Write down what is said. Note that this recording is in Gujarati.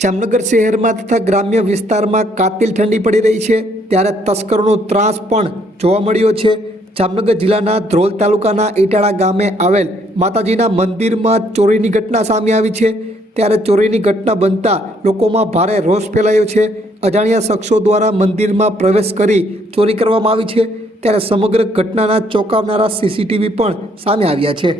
જામનગર શહેરમાં તથા ગ્રામ્ય વિસ્તારમાં કાતિલ ઠંડી પડી રહી છે, ત્યારે તસ્કરોનો ત્રાસ પણ જોવા મળ્યો છે। જામનગર જિલ્લાના ધ્રોલ તાલુકાના ઇટાળા ગામે આવેલ માતાજીના મંદિરમાં ચોરીની ઘટના સામે આવી છે। ત્યારે ચોરીની ઘટના બનતા લોકોમાં ભારે રોષ ફેલાયો છે। અજાણ્યા શખ્સો દ્વારા મંદિરમાં પ્રવેશ કરી ચોરી કરવામાં આવી છે। ત્યારે સમગ્ર ઘટનાના ચોંકાવનારા સીસીટીવી પણ સામે આવ્યા છે।